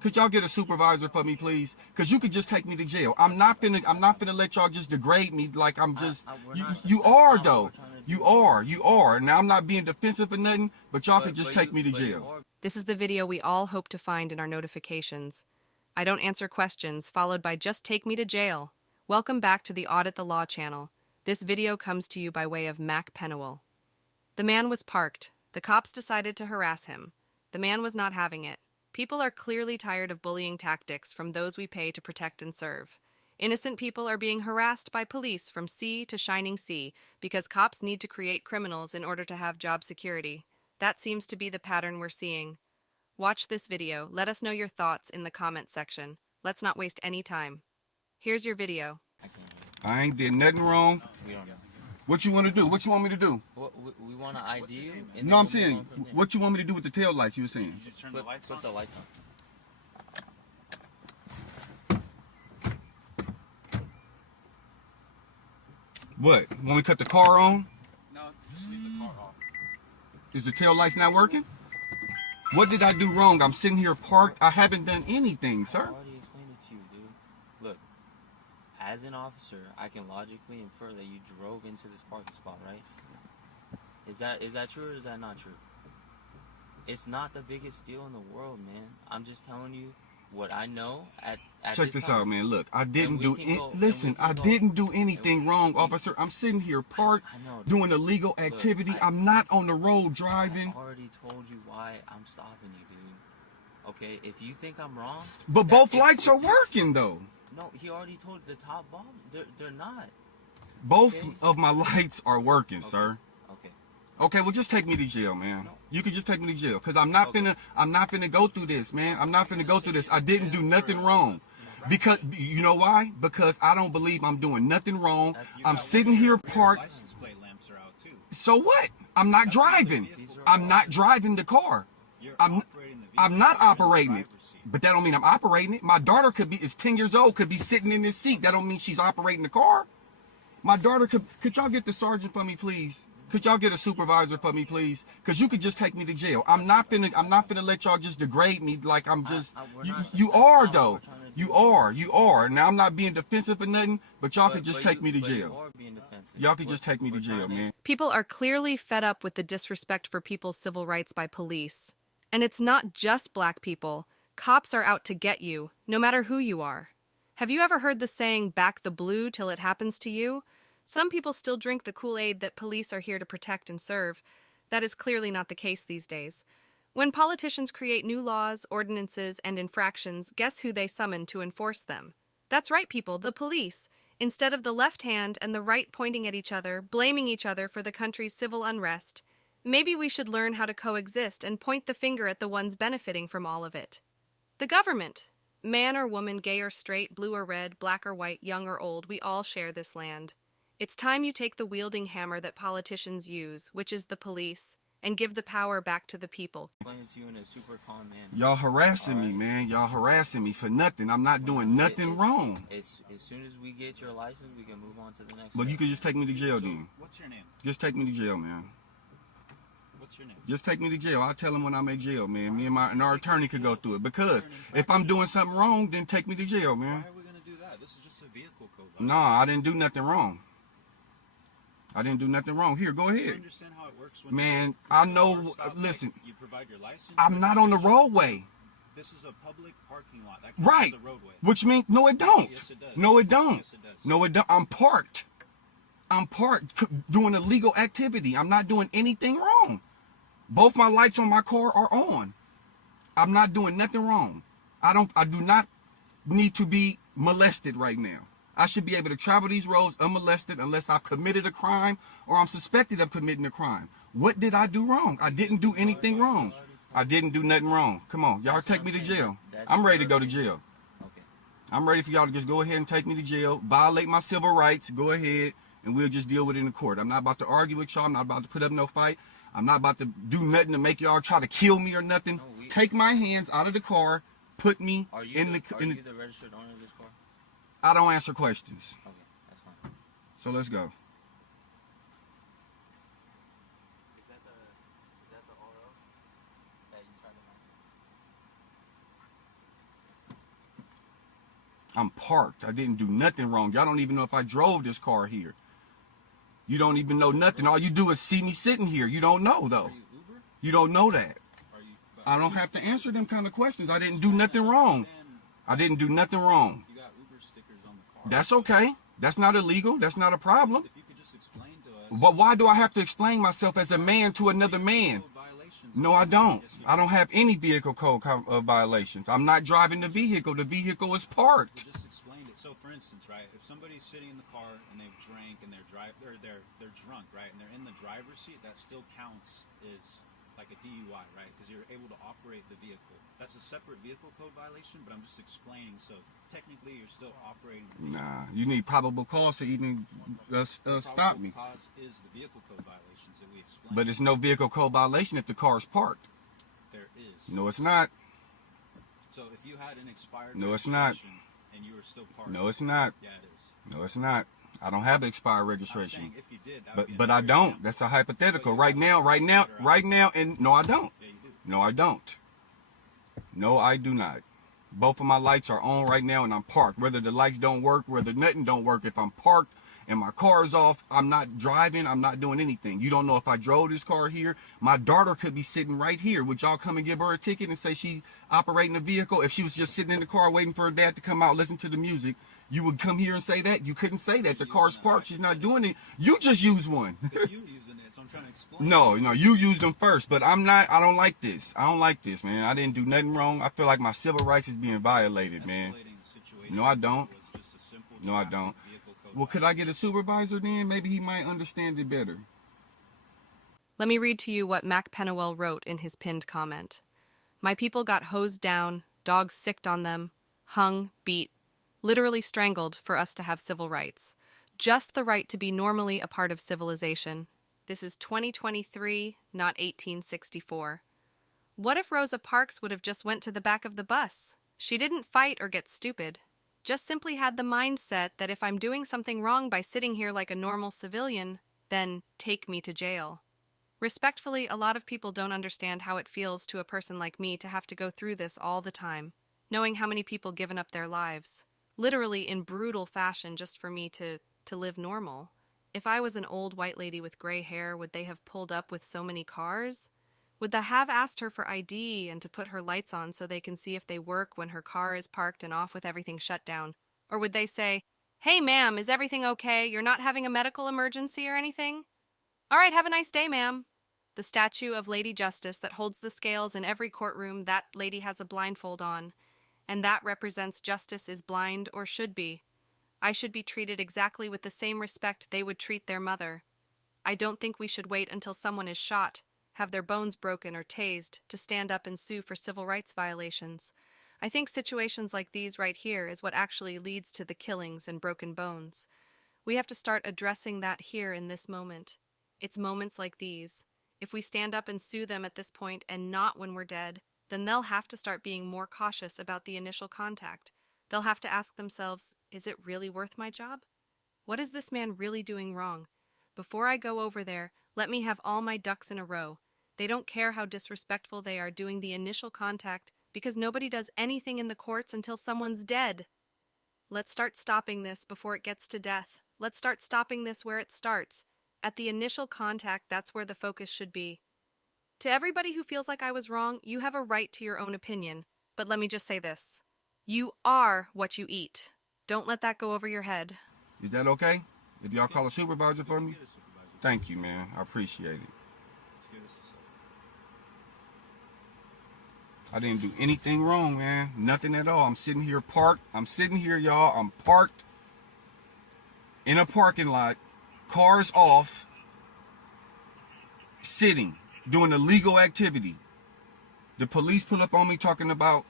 Could y'all get a supervisor for me, please? Cause you could just take me to jail. I'm not finna let y'all just degrade me like I'm just. You are though. You are. Now I'm not being defensive or nothing, but y'all could just take me to jail. This is the video we all hope to find in our notifications. I don't answer questions, followed by just take me to jail. Welcome back to the Audit the Law channel. This video comes to you by way of Mac Penewell. The man was parked. The cops decided to harass him. The man was not having it. People are clearly tired of bullying tactics from those we pay to protect and serve. Innocent people are being harassed by police from sea to shining sea because cops need to create criminals in order to have job security. That seems to be the pattern we're seeing. Watch this video. Let us know your thoughts in the comment section. Let's not waste any time. Here's your video. I ain't did nothing wrong. What you want to do? What you want me to do? We want to ID you. No, I'm saying, what you want me to do with the tail lights you were saying? You just turn the lights on. Put the lights on. What? Want me to cut the car on? No, just leave the car off. Is the tail lights not working? What did I do wrong? I'm sitting here parked. I haven't done anything, sir. I already explained it to you, dude. Look, as an officer, I can logically infer that you drove into this parking spot, right? Is that true or is that not true? It's not the biggest deal in the world, man. I'm just telling you what I know at Check this out, man. Look, I didn't do I didn't do anything wrong, officer. I'm sitting here parked doing illegal activity. I'm not on the road driving. I already told you why I'm stopping you, dude. Okay, if you think I'm wrong, but both lights are working though. No, he already told you the top bulb. They're not. Both of my lights are working, sir. Okay. Okay, well just take me to jail, man. You can just take me to jail, cause I'm not finna go through this, man. I'm not finna go through this. I didn't do nothing wrong. Because you know why? Because I don't believe I'm doing nothing wrong. I'm sitting here parked. License plate lamps are out too. So what? I'm not driving. I'm not driving the car. I'm not operating it. But that don't mean I'm operating it. My daughter is 10 years old, could be sitting in this seat. That don't mean she's operating the car. My daughter could y'all get the sergeant for me, please? Could y'all get a supervisor for me, please? Cause you could just take me to jail. I'm not finna let y'all just degrade me like I'm just. You are though. You are. Now I'm not being defensive or nothing, but y'all could just take me to jail. Y'all could just take me to jail, man. People are clearly fed up with the disrespect for people's civil rights by police. And it's not just black people. Cops are out to get you, no matter who you are. Have you ever heard the saying, back the blue till it happens to you? Some people still drink the Kool-Aid that police are here to protect and serve. That is clearly not the case these days. When politicians create new laws, ordinances, and infractions, guess who they summon to enforce them? That's right, people, the police. Instead of the left hand and the right pointing at each other, blaming each other for the country's civil unrest, maybe we should learn how to coexist and point the finger at the ones benefiting from all of it. The government. Man or woman, gay or straight, blue or red, black or white, young or old, we all share this land. It's time you take the wielding hammer that politicians use, which is the police, and give the power back to the people. Y'all harassing me, man. Y'all harassing me for nothing. I'm not doing nothing wrong. As soon as we get your license, we can move on to the next. But you can just take me to jail then. What's your name? Just take me to jail, man. What's your name? Just take me to jail. I'll tell him when I make jail, man. Me and our attorney could go through it. Because if I'm doing something wrong, then take me to jail, man. Why are we gonna do that? This is just a vehicle code. Nah, I didn't do nothing wrong. I didn't do nothing wrong. Here, go Do ahead. you understand how it works when Man, I know, listen, you provide your license? I'm not on the roadway. This is a public parking lot. That Right. the roadway. Which means, no it don't. Yes, it does. No it don't. Yes, it does. No it don't. I'm parked doing illegal activity. I'm not doing anything wrong. Both my lights on my car are on. I'm not doing nothing wrong. I do not need to be molested right now. I should be able to travel these roads unmolested unless I've committed a crime or I'm suspected of committing a crime. What did I do wrong? I didn't do anything wrong. I didn't do nothing wrong. Come on, y'all take me to jail. I'm ready to go to jail. I'm ready for y'all to just go ahead and take me to jail, violate my civil rights, go ahead, and we'll just deal with it in the court. I'm not about to argue with y'all. I'm not about to put up no fight. I'm not about to do nothing to make y'all try to kill me or nothing. Take my hands out of the car, put me in the... Are you the registered owner of this car? I don't answer questions. Okay, that's fine. So let's go. Is that the RO that you tried to I'm parked. I didn't do nothing wrong. Y'all don't even know if I drove this car here. You don't even know nothing. All you do is see me sitting here. You don't know, though. Are you Uber? You don't know that. Are you? I don't have to answer them kind of questions. I didn't do nothing wrong. I didn't do nothing wrong. You got Uber stickers on the car. That's okay. That's not illegal. That's not a problem. If you could just explain to us. But why do I have to explain myself as a man to another man? Violations. No, I don't. I don't have any vehicle code violations. I'm not driving the vehicle. The vehicle is parked. You just explained it. So, for instance, right, if somebody's sitting in the car and they've drank and they're drunk, right, and they're in the driver's seat, that still counts as like a DUI, right? Because you're able to operate the vehicle. That's a separate vehicle code violation, but I'm just explaining. So technically, you're still operating the vehicle. Nah, you need probable cause to even stop me. Probable cause is the vehicle code violations that we explained. But it's no vehicle code violation if the car is parked. There is. No, it's not. So if you had an expired No, it's not. registration and you were still parked. No, it's not. Yeah, it is. No, it's not. I don't have expired I'm registration. saying if you did, that would be But another I don't. example. That's a hypothetical. So you Right have now, to right now, and no, I don't. Yeah, you do. No, I don't. No, I do not. Both of my lights are on right now and I'm parked. Whether the lights don't work, whether nothing don't work, if I'm parked and my car is off, I'm not driving, I'm not doing anything. You don't know if I drove this car here. My daughter could be sitting right here. Would y'all come and give her a ticket and say she operating the vehicle? If she was just sitting in the car waiting for her dad to come out, listen to the music, you would come here and say that? You couldn't say that. The car's parked. She's not doing it. You just use one. Because you using it, so I'm trying to explain. No, you used them first, but I'm not. I don't like this. I don't like this, man. I didn't do nothing wrong. I feel like my civil rights is being violated, man. Escalating the situation No, I don't. was just a simple No, I traffic don't. vehicle code Well, could I get a supervisor then? Maybe he might understand it better. Let me read to you what Mac Pennewell wrote in his pinned comment. My people got hosed down, dogs sicked on them, hung, beat, literally strangled for us to have civil rights. Just the right to be normally a part of civilization. This is 2023, not 1864. What if Rosa Parks would have just went to the back of the bus? She didn't fight or get stupid. Just simply had the mindset that if I'm doing something wrong by sitting here like a normal civilian, then take me to jail. Respectfully, a lot of people don't understand how it feels to a person like me to have to go through this all the time, knowing how many people given up their lives, literally in brutal fashion just for me to live normal. If I was an old white lady with gray hair, would they have pulled up with so many cars? Would they have asked her for ID and to put her lights on so they can see if they work when her car is parked and off with everything shut down? Or would they say, "Hey ma'am, is everything okay? You're not having a medical emergency or anything? All right, have a nice day, ma'am." The statue of Lady Justice that holds the scales in every courtroom, that lady has a blindfold on, and that represents justice is blind or should be. I should be treated exactly with the same respect they would treat their mother. I don't think we should wait until someone is shot, have their bones broken or tased, to stand up and sue for civil rights violations. I think situations like these right here is what actually leads to the killings and broken bones. We have to start addressing that here in this moment. It's moments like these. If we stand up and sue them at this point and not when we're dead, then they'll have to start being more cautious about the initial contact. They'll have to ask themselves, is it really worth my job? What is this man really doing wrong? Before I go over there, let me have all my ducks in a row. They don't care how disrespectful they are doing the initial contact because nobody does anything in the courts until someone's dead. Let's start stopping this before it gets to death. Let's start stopping this where it starts. At the initial contact, that's where the focus should be. To everybody who feels like I was wrong, you have a right to your own opinion. But let me just say this. You are what you eat. Don't let that go over your head. Is that okay? If y'all call a supervisor for me? Get a supervisor. Thank you, man. I appreciate it. Give us a second. I didn't do anything wrong, man. Nothing at all. I'm sitting here parked. I'm sitting here, y'all. I'm parked in a parking lot. Cars off. Sitting. Doing a legal activity. The police pull up on me talking about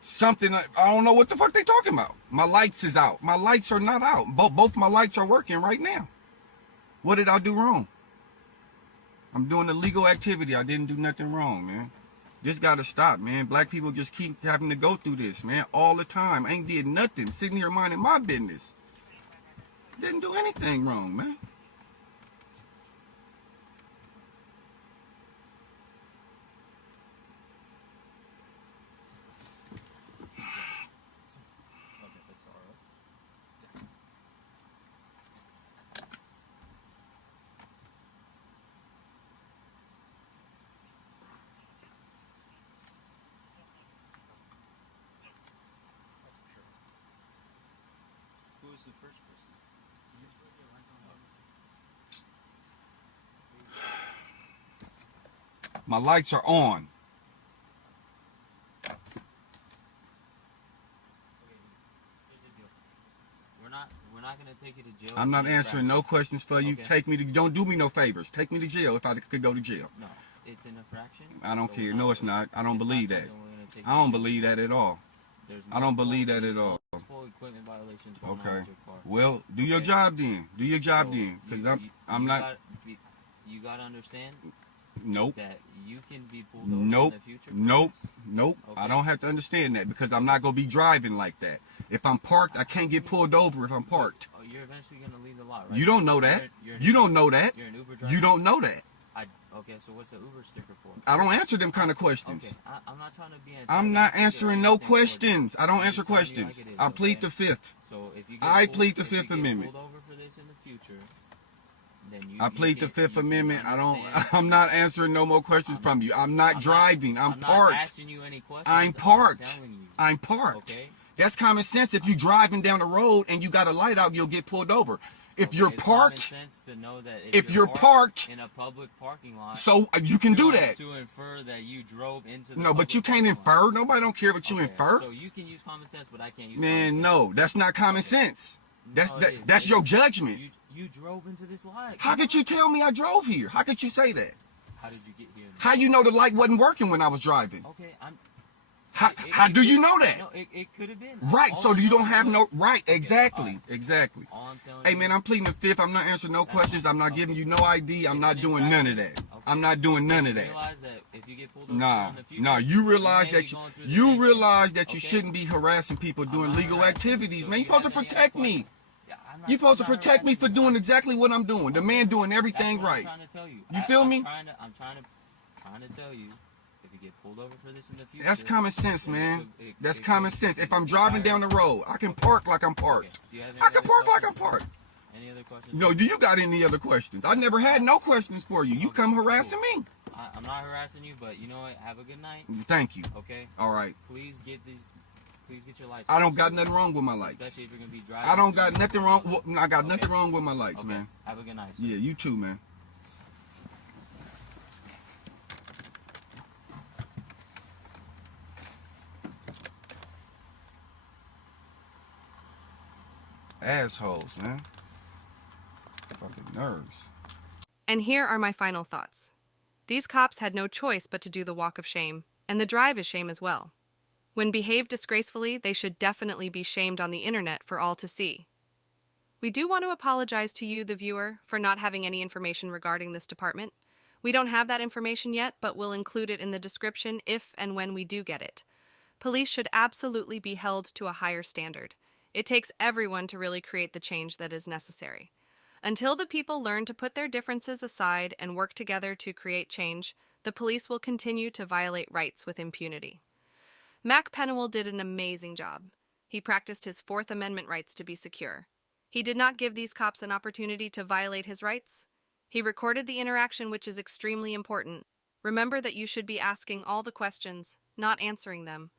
something. I don't know what the fuck they talking about. My lights is out. My lights are not out. Both my lights are working right now. What did I do wrong? I'm doing a legal activity. I didn't do nothing wrong, man. This gotta stop, man. Black people just keep having to go through this, man, all the time. I ain't did nothing. Sitting here minding my business. Didn't do anything wrong, man. My lights are on. We're not gonna take you to jail. I'm not answering no questions for you. Okay. Take me to, don't do me no favors. Take me to jail if I could go to jail. No, it's an infraction. I don't so care. we're No, not it's gonna- not. I don't it's not believe that. something we're gonna take I you don't to. believe that at all. There's I don't believe that at all. multiple equipment violations going on Okay. with your car. Well, do your Okay. job then. Do your job So then, because you I'm not. You gotta understand Nope. that you can be pulled over Nope. in the future. Nope. Nope. I Okay. don't have to understand that because I'm not gonna be driving like that. If I'm parked, I can't get pulled over if I'm parked. Oh, you're eventually gonna leave the lot, right? You don't know that. You're You don't know that. You're an Uber driver. You don't know that. Okay, so what's the Uber sticker for? I don't answer them kind of questions. Okay, I'm not trying to be. I'm not answering no anything towards you. questions. I don't I'm answer just telling you questions. like it is, I plead okay? the fifth. So if you get I pulled- plead the if you Fifth get Amendment. pulled over for this in the future, then I you plead the can't- Fifth you can Amendment. I don't. understand- I'm not answering no more questions from you. I'm not driving. I'm not parked. asking you any questions. I'm parked. telling you. I'm parked. Okay. That's common sense. If you driving down the road and you got a light out, you'll get pulled over. If Okay, you're it's common parked, sense to know that if you're parked, in a public parking lot, so you can do to- that. to infer that you drove into the No, but public you can't parking lot. infer. Nobody don't care what you Okay, infer. So you can use common sense, but I can't use Man, common no, that's not common Okay. sense. That's No, it that, is. that's It your is. judgment. sense. You drove into this light. How could you tell me I drove here? How could you say that? How did you get here? How you know the light wasn't working when I was driving? Okay, I'm. How do you know that? No, it could have been. Right, All so I'm you don't telling have you- no right. Okay, Exactly, alright. exactly. All I'm telling Hey you- man, I'm pleading the fifth. I'm not answering no questions. I'm not giving you no ID. I'm It's not an doing none of that. infraction. Okay. I'm not doing none of You that. realize that if you get pulled over Nah, in the future, nah. You realize may that be you, going through the you same realize thing, that you okay? shouldn't be harassing people doing not legal harassing you. activities, So man. you You're supposed to have any other protect me. questions? Yeah, I'm not- You're supposed to I'm not protect me for harassing you. doing exactly what I'm doing. The man doing That's everything what I'm right. trying to tell you. You feel me? I'm trying to tell you. If you get pulled over for this in the future, That's common sense, then man. it That's could common go- sense. it If could I'm driving fire- down the road, I can park like I'm Okay. parked. Do you have any I can other park like I'm questions? parked. Any other questions? No, do you got any other questions? I never had no questions for you. You come harassing me. I'm not harassing you, but you know what? Have a good night. Thank you. Okay. All right. Please get your lights. I don't got nothing wrong with my lights. Especially if you're gonna be driving. I don't got nothing wrong. I got Okay. nothing wrong with my lights, Okay. man. Have a good night. Sir. Yeah, you too, man. Assholes, man. Fucking nerves. And here are my final thoughts. These cops had no choice but to do the walk of shame, and the drive is shame as well. When behaved disgracefully, they should definitely be shamed on the internet for all to see. We do want to apologize to you, the viewer, for not having any information regarding this department. We don't have that information yet, but we'll include it in the description if and when we do get it. Police should absolutely be held to a higher standard. It takes everyone to really create the change that is necessary. Until the people learn to put their differences aside and work together to create change, the police will continue to violate rights with impunity. Mac Penewell did an amazing job. He practiced his Fourth Amendment rights to be secure. He did not give these cops an opportunity to violate his rights. He recorded the interaction, which is extremely important. Remember that you should be asking all the questions, not answering them.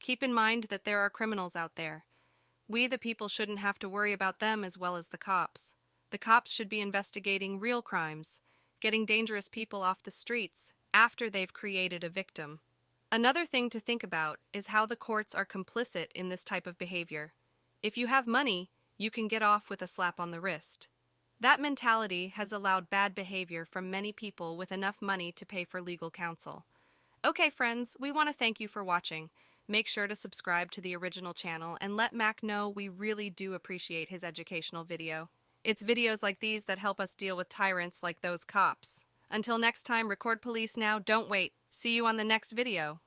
Keep in mind that there are criminals out there. We, the people, shouldn't have to worry about them as well as the cops. The cops should be investigating real crimes, getting dangerous people off the streets after they've created a victim. Another thing to think about is how the courts are complicit in this type of behavior. If you have money, you can get off with a slap on the wrist. That mentality has allowed bad behavior from many people with enough money to pay for legal counsel. Okay, friends, we want to thank you for watching. Make sure to subscribe to the original channel and let Mac know we really do appreciate his educational video. It's videos like these that help us deal with tyrants like those cops. Until next time, record police now, don't wait. See you on the next video.